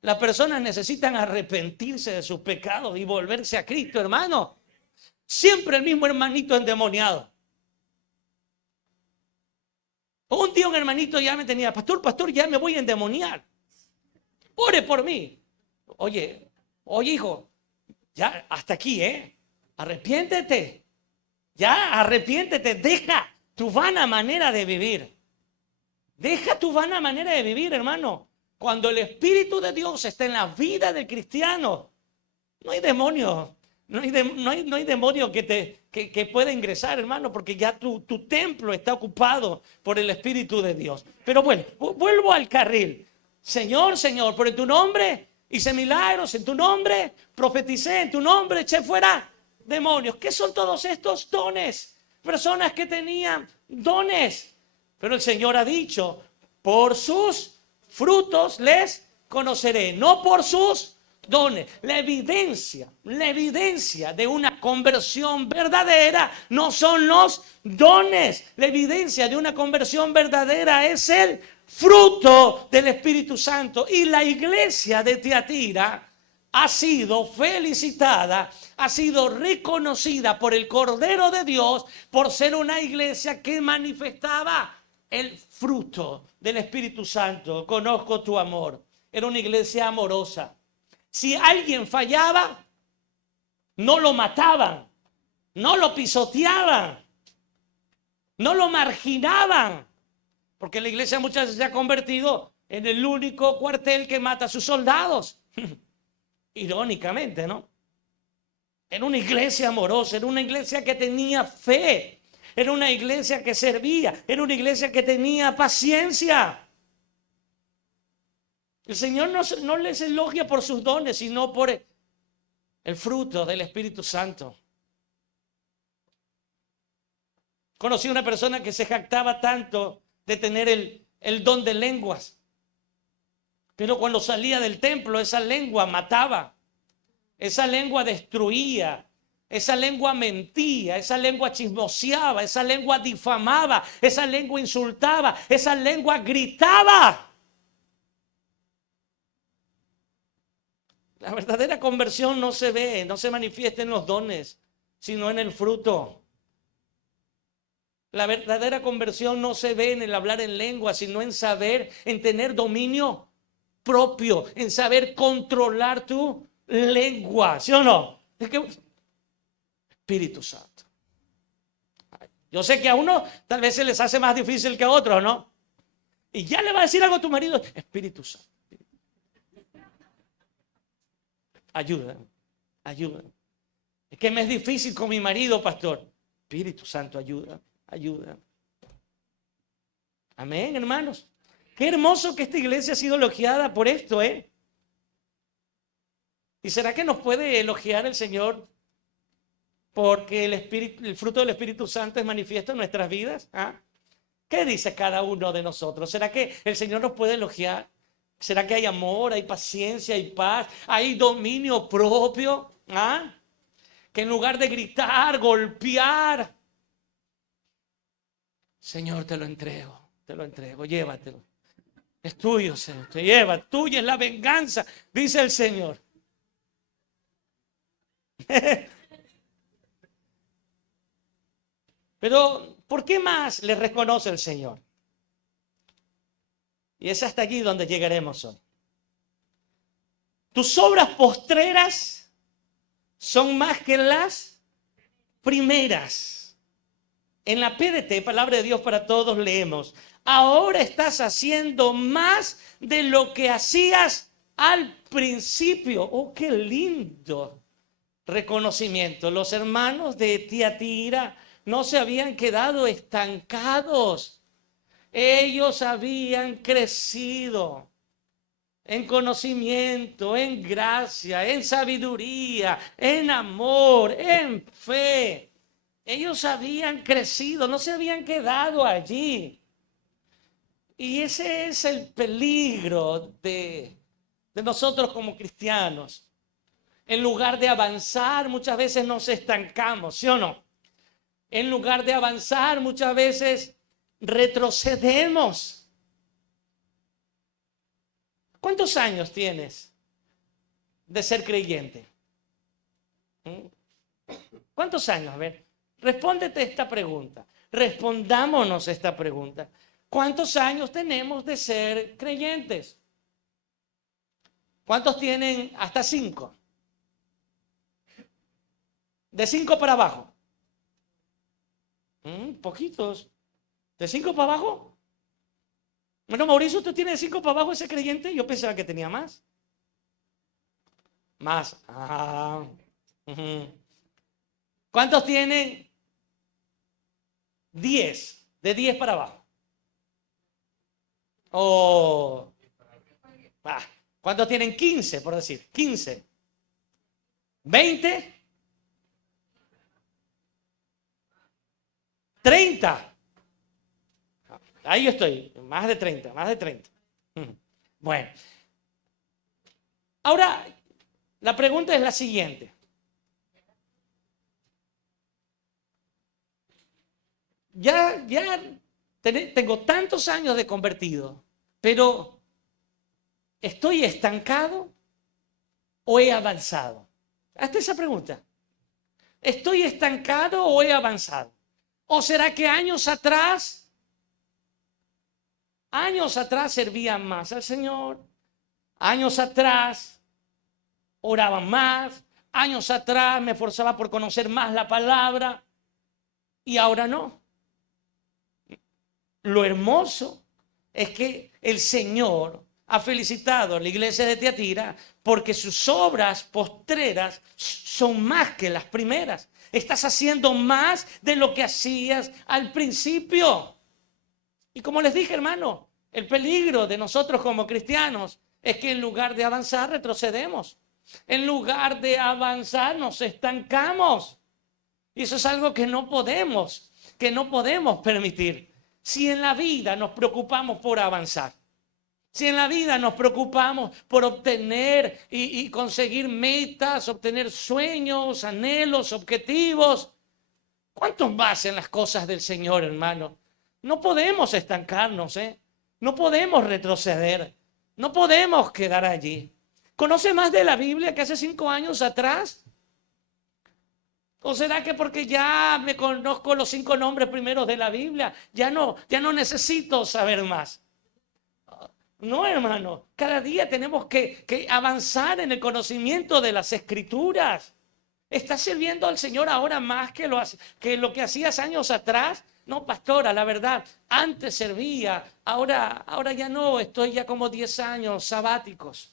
Las personas necesitan arrepentirse de sus pecados y volverse a Cristo, hermano. Siempre el mismo hermanito endemoniado. Un día un hermanito ya me tenía, pastor, ya me voy a endemoniar. Ore por mí. Oye, hijo, ya hasta aquí, arrepiéntete. Ya, arrepiéntete, deja tu vana manera de vivir. Deja tu vana manera de vivir, hermano. Cuando el Espíritu de Dios está en la vida del cristiano, no hay demonio. No hay demonio que pueda ingresar, hermano, porque ya tu templo está ocupado por el Espíritu de Dios. Pero bueno, vuelvo al carril. Señor, por en tu nombre hice milagros, en tu nombre profeticé, en tu nombre eché fuera demonios. ¿Qué son todos estos dones? Personas que tenían dones. Pero el Señor ha dicho, por sus frutos les conoceré, no por sus dones. La evidencia de una conversión verdadera no son los dones. La evidencia de una conversión verdadera es el fruto del Espíritu Santo. Y la iglesia de Tiatira ha sido felicitada, ha sido reconocida por el Cordero de Dios por ser una iglesia que manifestaba el fruto del Espíritu Santo. Conozco tu amor. Era una iglesia amorosa. Si alguien fallaba, no lo mataban, no lo pisoteaban, no lo marginaban, porque la iglesia muchas veces se ha convertido en el único cuartel que mata a sus soldados. Irónicamente, ¿no? Era una iglesia amorosa, era una iglesia que tenía fe, era una iglesia que servía, era una iglesia que tenía paciencia. El Señor no les elogia por sus dones, sino por el fruto del Espíritu Santo. Conocí una persona que se jactaba tanto de tener el don de lenguas, pero cuando salía del templo, esa lengua mataba, esa lengua destruía, esa lengua mentía, esa lengua chismoseaba, esa lengua difamaba, esa lengua insultaba, esa lengua gritaba. La verdadera conversión no se ve, no se manifiesta en los dones, sino en el fruto. La verdadera conversión no se ve en el hablar en lengua, sino en saber, en tener dominio propio, en saber controlar tu lengua, ¿sí o no? Es que Espíritu Santo. Yo sé que a uno tal vez se les hace más difícil que a otros, ¿no? Y ya le va a decir algo a tu marido, Espíritu Santo. Ayuda. Es que me es difícil con mi marido, pastor. Espíritu Santo, ayuda. Amén, hermanos. Qué hermoso que esta iglesia ha sido elogiada por esto, ¿eh? ¿Y será que nos puede elogiar el Señor porque el fruto del Espíritu Santo es manifiesto en nuestras vidas? ¿Ah? ¿Qué dice cada uno de nosotros? ¿Será que el Señor nos puede elogiar? ¿Será que hay amor, hay paciencia, hay paz, hay dominio propio? ¿Ah? Que en lugar de gritar, golpear, Señor, te lo entrego, llévatelo. Es tuyo, Señor, te lleva, tuya es la venganza, dice el Señor. Pero, ¿por qué más le reconoce el Señor? Y es hasta allí donde llegaremos hoy. Tus obras postreras son más que las primeras. En la PDT, Palabra de Dios para Todos, leemos: ahora estás haciendo más de lo que hacías al principio. Oh, qué lindo reconocimiento. Los hermanos de Tiatira no se habían quedado estancados. Ellos habían crecido en conocimiento, en gracia, en sabiduría, en amor, en fe. Ellos habían crecido, no se habían quedado allí. Y ese es el peligro de nosotros como cristianos. En lugar de avanzar, muchas veces nos estancamos, ¿sí o no? En lugar de avanzar, muchas veces retrocedemos. ¿Cuántos años tienes de ser creyente? ¿Cuántos años? A ver, respóndete esta pregunta. Respondámonos esta pregunta. ¿Cuántos años tenemos de ser creyentes? ¿Cuántos tienen hasta 5? De 5 para abajo. Poquitos. ¿De 5 para abajo? Bueno, Mauricio, ¿usted tiene de 5 para abajo ese creyente? Yo pensaba que tenía más. Más. ¿Cuántos tienen 10? De 10 para abajo. ¿Cuántos tienen 15, por decir? 15. 20. 30. Ahí yo estoy, más de 30, más de 30. Bueno, ahora la pregunta es la siguiente. Ya tengo tantos años de convertido, pero ¿estoy estancado o he avanzado? Hazte esa pregunta. ¿Estoy estancado o he avanzado? ¿O será que años atrás servían más al Señor? Años atrás oraban más. Años atrás me esforzaba por conocer más la palabra. Y ahora no. Lo hermoso es que el Señor ha felicitado a la iglesia de Tiatira porque sus obras postreras son más que las primeras. Estás haciendo más de lo que hacías al principio. Y como les dije, hermano, el peligro de nosotros como cristianos es que en lugar de avanzar, retrocedemos. En lugar de avanzar, nos estancamos. Y eso es algo que no podemos permitir. Si en la vida nos preocupamos por avanzar, si en la vida nos preocupamos por obtener y conseguir metas, obtener sueños, anhelos, objetivos, ¿cuánto más en las cosas del Señor, hermano? No podemos estancarnos, no podemos retroceder, no podemos quedar allí. ¿Conoce más de la Biblia que hace 5 años atrás? ¿O será que porque ya me conozco los 5 nombres primeros de la Biblia, ya no necesito saber más? No, hermano, cada día tenemos que avanzar en el conocimiento de las Escrituras. ¿Estás sirviendo al Señor ahora más que lo que hacías años atrás? No, pastora, la verdad, antes servía, ahora ya no, estoy ya como 10 años sabáticos.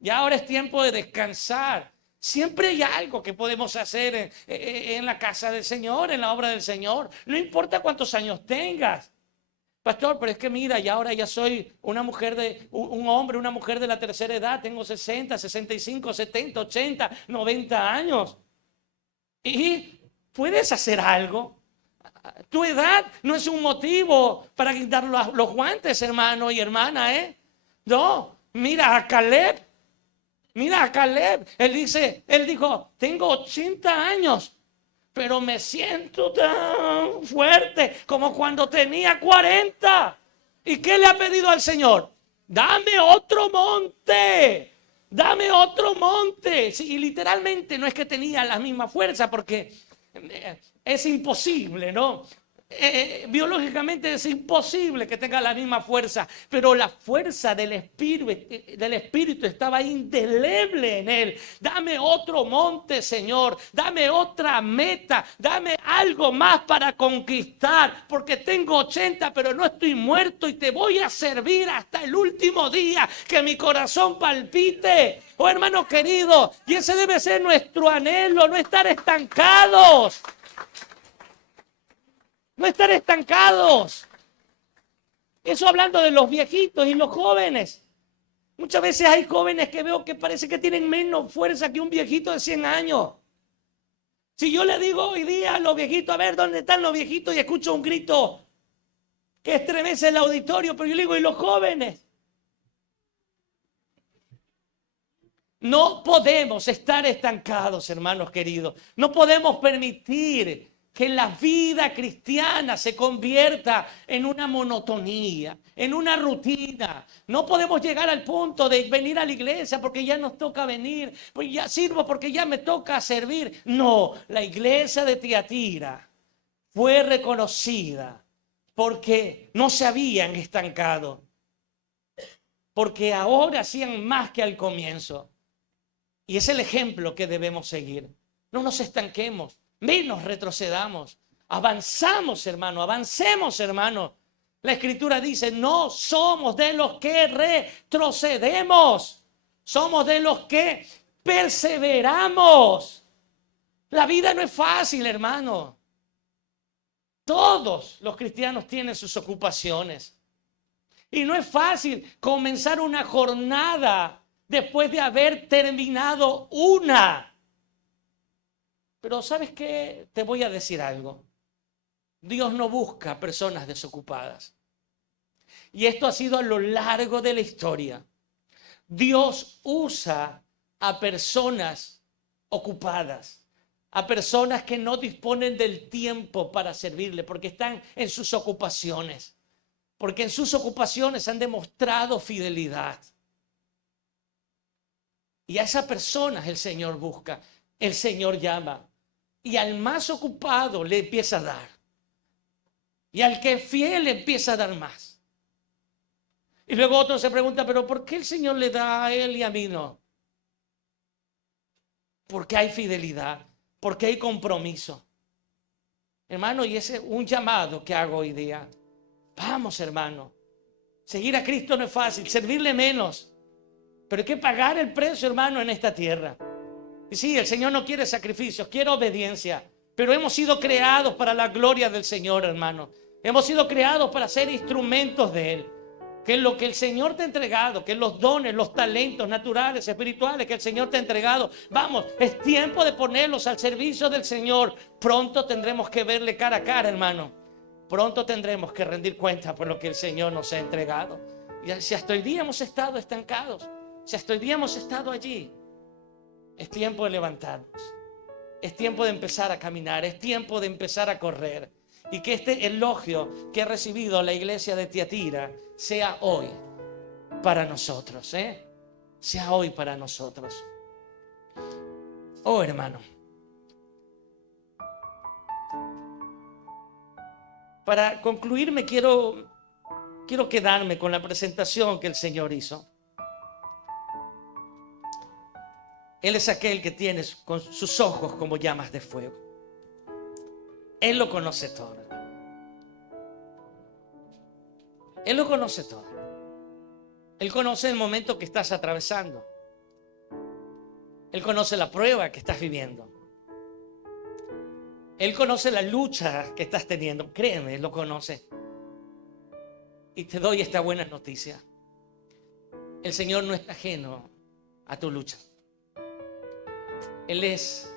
Y ahora es tiempo de descansar. Siempre hay algo que podemos hacer en la casa del Señor, en la obra del Señor. No importa cuántos años tengas. Pastor, pero es que mira, y ahora ya soy un hombre, una mujer de la tercera edad. Tengo 60, 65, 70, 80, 90 años. ¿Y puedes hacer algo? Tu edad no es un motivo para quitar los guantes, hermano y hermana, No, mira a Caleb. Él dijo, tengo 80 años, pero me siento tan fuerte como cuando tenía 40. ¿Y qué le ha pedido al Señor? Dame otro monte. Dame otro monte. Sí, y literalmente no es que tenía la misma fuerza, porque es imposible, ¿no? biológicamente es imposible que tenga la misma fuerza, pero la fuerza del Espíritu estaba indeleble en él. Dame otro monte, Señor, dame otra meta, dame algo más para conquistar, porque tengo 80, pero no estoy muerto y te voy a servir hasta el último día, que mi corazón palpite. Oh, hermano querido, y ese debe ser nuestro anhelo, no estar estancados. No estar estancados. Eso hablando de los viejitos y los jóvenes. Muchas veces hay jóvenes que veo que parece que tienen menos fuerza que un viejito de 100 años. Si yo le digo hoy día a los viejitos, a ver dónde están los viejitos, y escucho un grito que estremece el auditorio, pero yo le digo, ¿y los jóvenes? No podemos estar estancados, hermanos queridos. No podemos permitir que la vida cristiana se convierta en una monotonía, en una rutina. No podemos llegar al punto de venir a la iglesia porque ya nos toca venir, pues ya sirvo porque ya me toca servir. No, la iglesia de Tiatira fue reconocida porque no se habían estancado, porque ahora hacían más que al comienzo. Y es el ejemplo que debemos seguir. No nos estanquemos, menos retrocedamos. Avanzamos, hermano, avancemos, hermano. La Escritura dice, no somos de los que retrocedemos. Somos de los que perseveramos. La vida no es fácil, hermano. Todos los cristianos tienen sus ocupaciones. Y no es fácil comenzar una jornada después de haber terminado una. Pero ¿sabes qué? Te voy a decir algo. Dios no busca personas desocupadas. Y esto ha sido a lo largo de la historia. Dios usa a personas ocupadas, a personas que no disponen del tiempo para servirle, porque están en sus ocupaciones, porque en sus ocupaciones han demostrado fidelidad. Y a esas personas el Señor busca, el Señor llama. Y al más ocupado le empieza a dar. Y al que es fiel le empieza a dar más. Y luego otro se pregunta, pero ¿por qué el Señor le da a él y a mí no? Porque hay fidelidad, porque hay compromiso. Hermano, y ese es un llamado que hago hoy día. Vamos, hermano. Seguir a Cristo no es fácil, servirle menos. Pero hay que pagar el precio, hermano, en esta tierra. Y sí, el Señor no quiere sacrificios, quiere obediencia. Pero hemos sido creados para la gloria del Señor, hermano. Hemos sido creados para ser instrumentos de Él. Que lo que el Señor te ha entregado, que los dones, los talentos naturales, espirituales que el Señor te ha entregado, vamos, es tiempo de ponerlos al servicio del Señor. Pronto tendremos que verle cara a cara, hermano. Pronto tendremos que rendir cuenta por lo que el Señor nos ha entregado. Y si hasta hoy día hemos estado estancados, si hasta hoy día hemos estado allí, es tiempo de levantarnos. Es tiempo de empezar a caminar. Es tiempo de empezar a correr. Y que este elogio que ha recibido la iglesia de Tiatira sea hoy para nosotros. Sea hoy para nosotros. Oh, hermano. Para concluir, quiero quedarme con la presentación que el Señor hizo. Él es aquel que tiene con sus ojos como llamas de fuego. Él lo conoce todo. Él lo conoce todo. Él conoce el momento que estás atravesando. Él conoce la prueba que estás viviendo. Él conoce la lucha que estás teniendo. Créeme, Él lo conoce. Y te doy esta buena noticia. El Señor no está ajeno a tu lucha. Él es,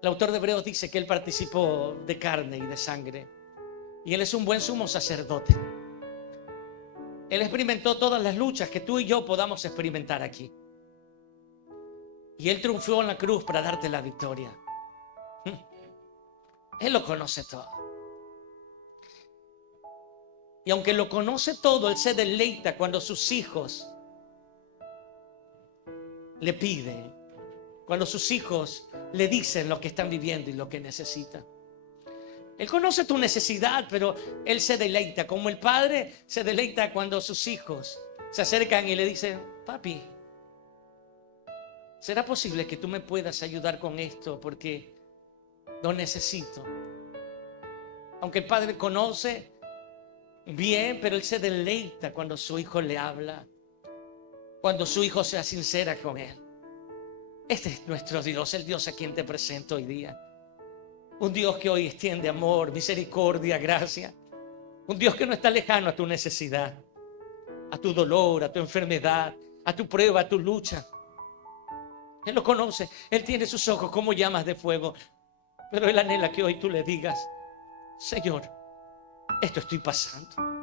el autor de Hebreos dice que Él participó de carne y de sangre. Y Él es un buen sumo sacerdote. Él experimentó todas las luchas que tú y yo podamos experimentar aquí. Y Él triunfó en la cruz para darte la victoria. Él lo conoce todo. Y aunque lo conoce todo, Él se deleita cuando sus hijos le piden. Cuando sus hijos le dicen lo que están viviendo y lo que necesitan. Él conoce tu necesidad, pero Él se deleita. Como el padre se deleita cuando sus hijos se acercan y le dicen: papi, ¿será posible que tú me puedas ayudar con esto? Porque lo necesito. Aunque el padre conoce bien, pero Él se deleita cuando su hijo le habla, cuando su hijo sea sincera con Él. Este es nuestro Dios, el Dios a quien te presento hoy día. Un Dios que hoy extiende amor, misericordia, gracia. Un Dios que no está lejano a tu necesidad, a tu dolor, a tu enfermedad, a tu prueba, a tu lucha. Él lo conoce, Él tiene sus ojos como llamas de fuego. Pero Él anhela que hoy tú le digas: Señor, esto estoy pasando.